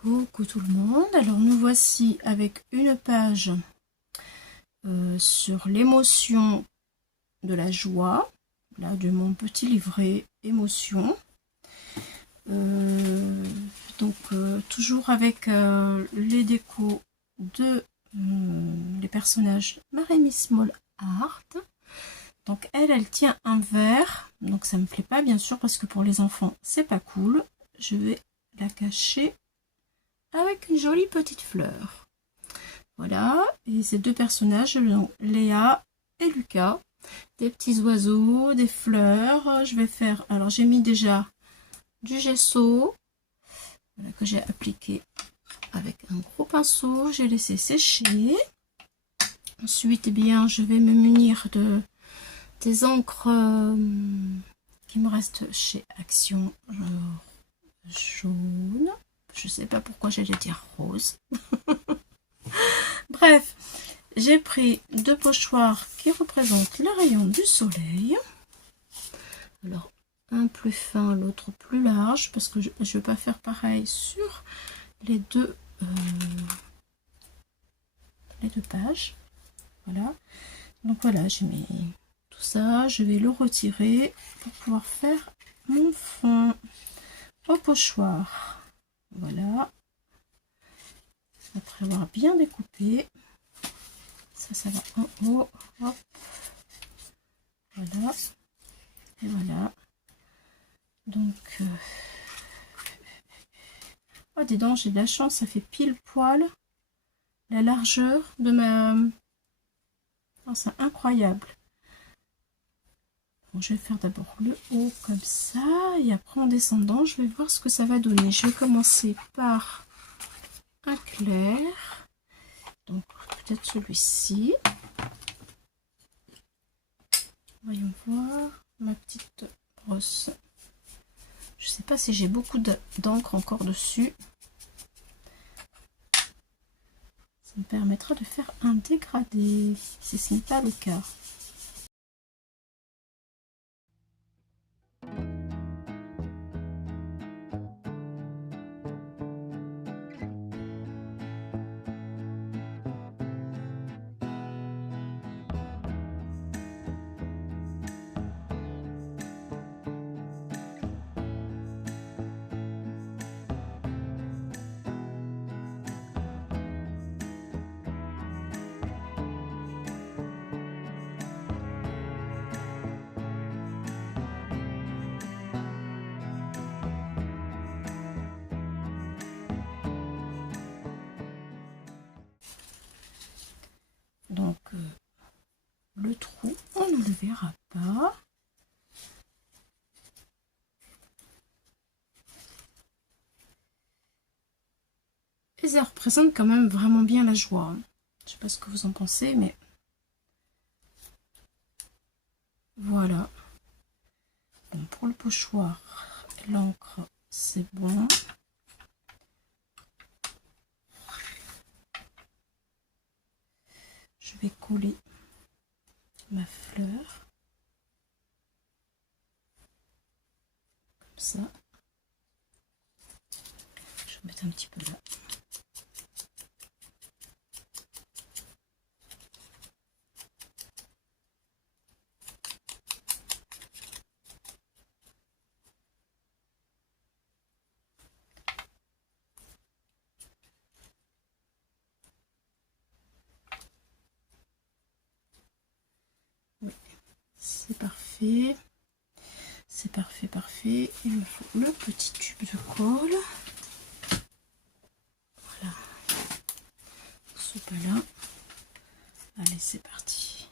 Coucou tout le monde, alors nous voici avec une page sur l'émotion de la joie, là de mon petit livret émotion. Toujours avec les décos de les personnages Maremy Small Art. Donc elle tient un verre, donc ça me plaît pas bien sûr parce que pour les enfants c'est pas cool. Je vais la cacher avec une jolie petite fleur. Voilà, et ces deux personnages, donc Léa et Lucas, des petits oiseaux, des fleurs. Je vais faire, alors j'ai mis déjà du gesso, voilà, que j'ai appliqué avec un gros pinceau, j'ai laissé sécher. Ensuite, eh bien, je vais me munir de des encres qui me restent chez Action, jaune. Je sais pas pourquoi j'allais dire rose. Bref, j'ai pris deux pochoirs qui représentent les rayons du soleil. Alors, un plus fin, l'autre plus large, parce que je ne vais pas faire pareil sur les deux pages. Voilà. Donc voilà, j'ai mis tout ça. Je vais le retirer pour pouvoir faire mon fond au pochoir. Voilà. Après avoir bien découpé, ça va en haut. Hop. Voilà. Et voilà. Donc, oh, dis donc, j'ai de la chance, ça fait pile poil la largeur de ma... Oh, c'est incroyable. Bon, je vais faire d'abord le haut comme ça, et après en descendant, je vais voir ce que ça va donner. Je vais commencer par un clair, donc peut-être celui-ci. Voyons voir ma petite brosse. Je sais pas si j'ai beaucoup d'encre encore dessus. Ça me permettra de faire un dégradé, si ce n'est pas le cas. Donc, le trou, on ne le verra pas. Et ça représente quand même vraiment bien la joie. Je sais pas ce que vous en pensez, mais voilà. Bon, pour le pochoir, l'encre, c'est bon. Je vais coller ma fleur. Comme ça. Je vais mettre un petit peu là. Oui, c'est parfait. C'est parfait, parfait. Il me faut le petit tube de colle. Voilà. Ce pas là. Allez, c'est parti.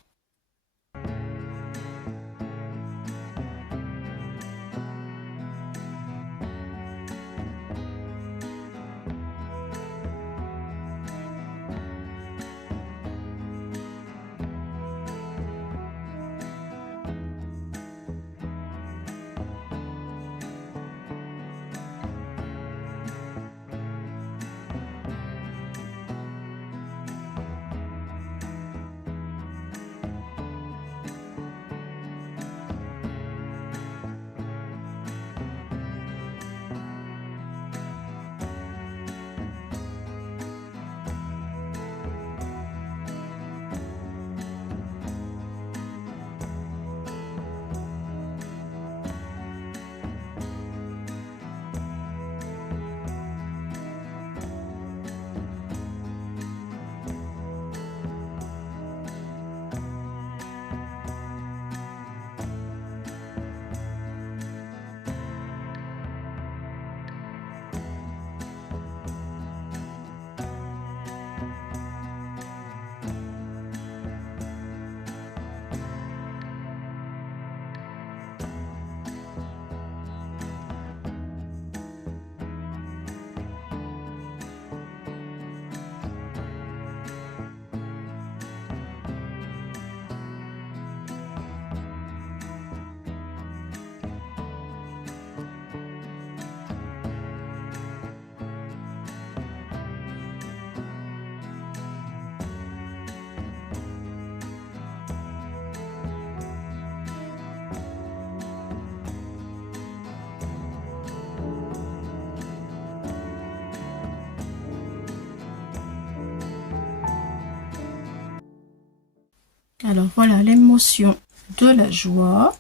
Alors voilà l'émotion de la joie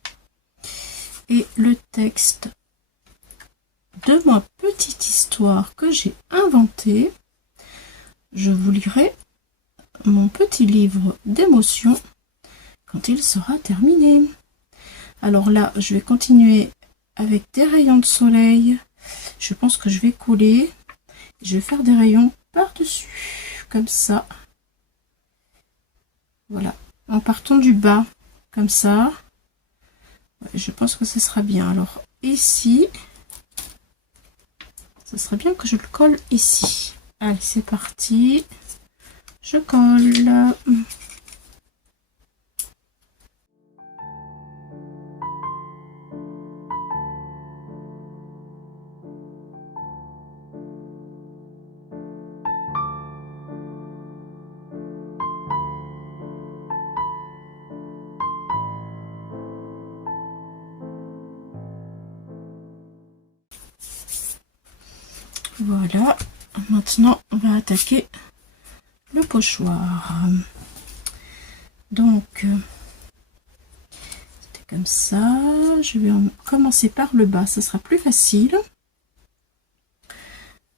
et le texte de ma petite histoire que j'ai inventée. Je vous lirai mon petit livre d'émotions quand il sera terminé. Alors là, je vais continuer avec des rayons de soleil. Je pense que je vais coller. Je vais faire des rayons par-dessus, comme ça. Voilà, en partant du bas, comme ça. Je pense que ce sera bien. Alors ici, ce serait bien que je le colle ici. Allez, c'est parti. Je colle. Voilà, maintenant on va attaquer le pochoir. Donc, c'était comme ça. Je vais commencer par le bas, ça sera plus facile.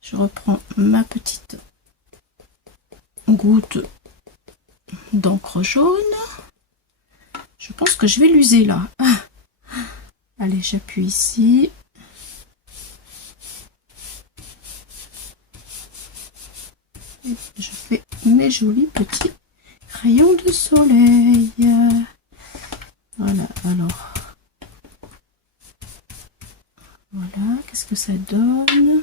Je reprends ma petite goutte d'encre jaune. Je pense que je vais l'user là. Allez, j'appuie ici. Et je fais mes jolis petits rayons de soleil. Voilà, alors. Voilà, qu'est-ce que ça donne?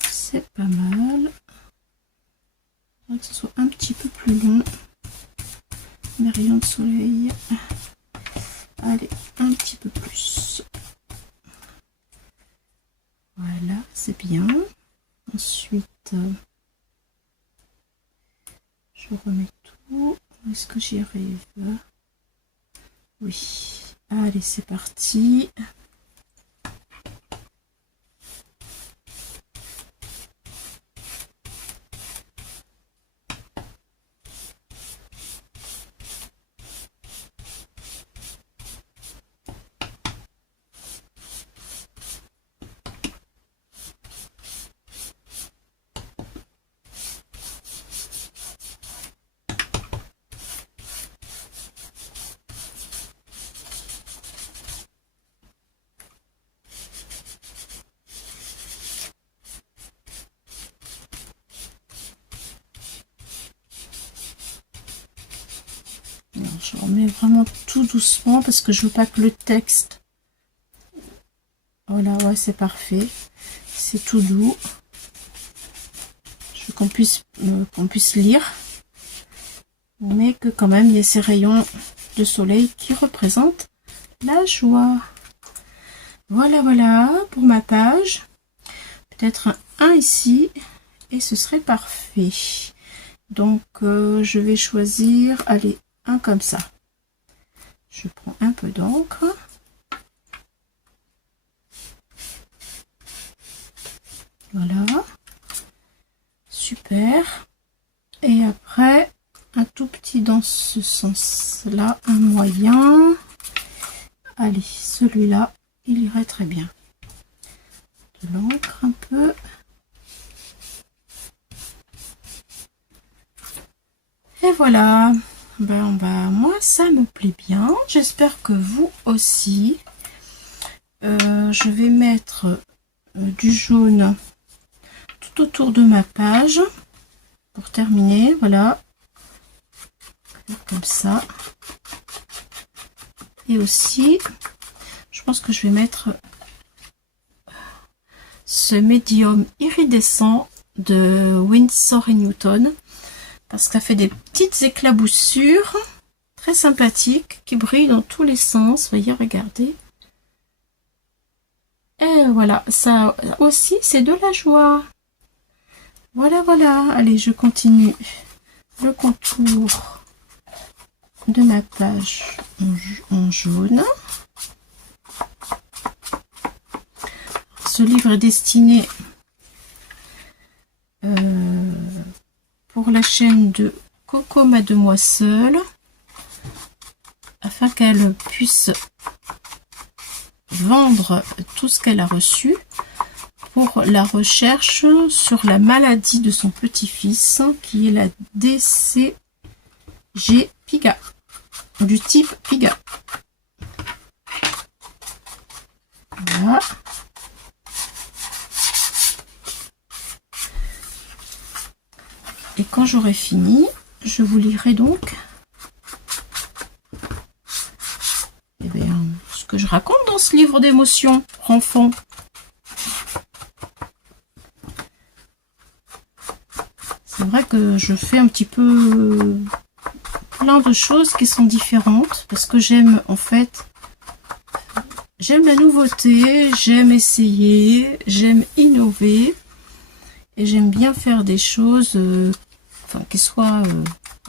C'est pas mal. Il faudrait que ce soit un petit peu plus long. Mes rayons de soleil. Allez, un petit peu plus. Voilà, c'est bien. Ensuite, je remets tout. Où est-ce que j'y arrive? Oui. Allez, c'est parti. Je remets vraiment tout doucement parce que je veux pas que le texte... Voilà, ouais, c'est parfait. C'est tout doux. Je veux qu'on puisse lire. Mais que quand même, il y ait ces rayons de soleil qui représentent la joie. Voilà, voilà, pour ma page. Peut-être un ici. Et ce serait parfait. Donc, je vais choisir... Allez, un comme ça. Je prends un peu d'encre. Voilà. Super. Et après, un tout petit dans ce sens-là, un moyen. Allez, celui-là, il irait très bien. De l'encre un peu. Et voilà. Ben, moi, ça me plaît bien. J'espère que vous aussi. Je vais mettre du jaune tout autour de ma page pour terminer. Voilà. Comme ça. Et aussi, je pense que je vais mettre ce médium iridescent de Winsor & Newton. Parce que ça fait des petites éclaboussures très sympathiques qui brillent dans tous les sens. Voyez, regardez. Et voilà, ça aussi, c'est de la joie. Voilà, voilà. Allez, je continue le contour de ma page en jaune. Ce livre est destiné pour la chaîne de Coco Mademoiselle. afin qu'elle puisse vendre tout ce qu'elle a reçu pour la recherche sur la maladie de son petit-fils qui est la DCG Piga, du type Piga. Voilà. Et quand j'aurai fini, je vous lirai donc ce que je raconte dans ce livre d'émotions pour enfants. C'est vrai que je fais un petit peu plein de choses qui sont différentes parce que j'aime en fait, j'aime la nouveauté, j'aime essayer, j'aime innover et j'aime bien faire des choses qui soient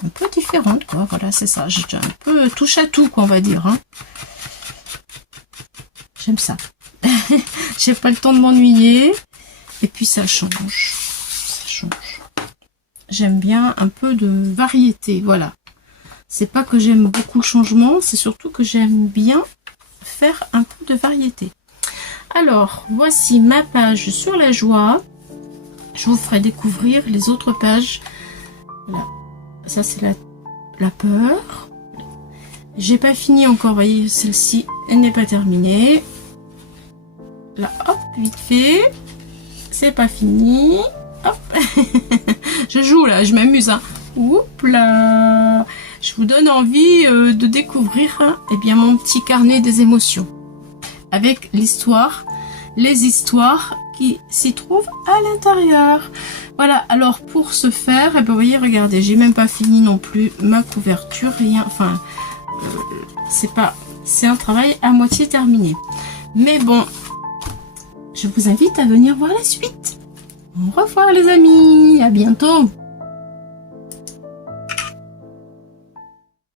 un peu différentes, quoi. Voilà, c'est ça. J'ai un peu touche à tout, quoi, on va dire. Hein. J'aime ça. J'ai pas le temps de m'ennuyer et puis ça change. Ça change. J'aime bien un peu de variété, voilà. C'est pas que j'aime beaucoup le changement, c'est surtout que j'aime bien faire un peu de variété. Alors, voici ma page sur la joie. Je vous ferai découvrir les autres pages. Là, ça c'est la peur. J'ai pas fini encore, vous voyez, celle-ci, elle n'est pas terminée. Là, hop, vite fait. C'est pas fini. Hop. Je joue là, je m'amuse. Hein. Oups là. Je vous donne envie de découvrir eh bien, mon petit carnet des émotions. Avec l'histoire, les histoires qui s'y trouvent à l'intérieur. Voilà, alors pour ce faire, eh bien, vous voyez, regardez, j'ai même pas fini non plus ma couverture, rien, enfin, c'est un travail à moitié terminé. Mais bon, je vous invite à venir voir la suite. Au revoir les amis, à bientôt.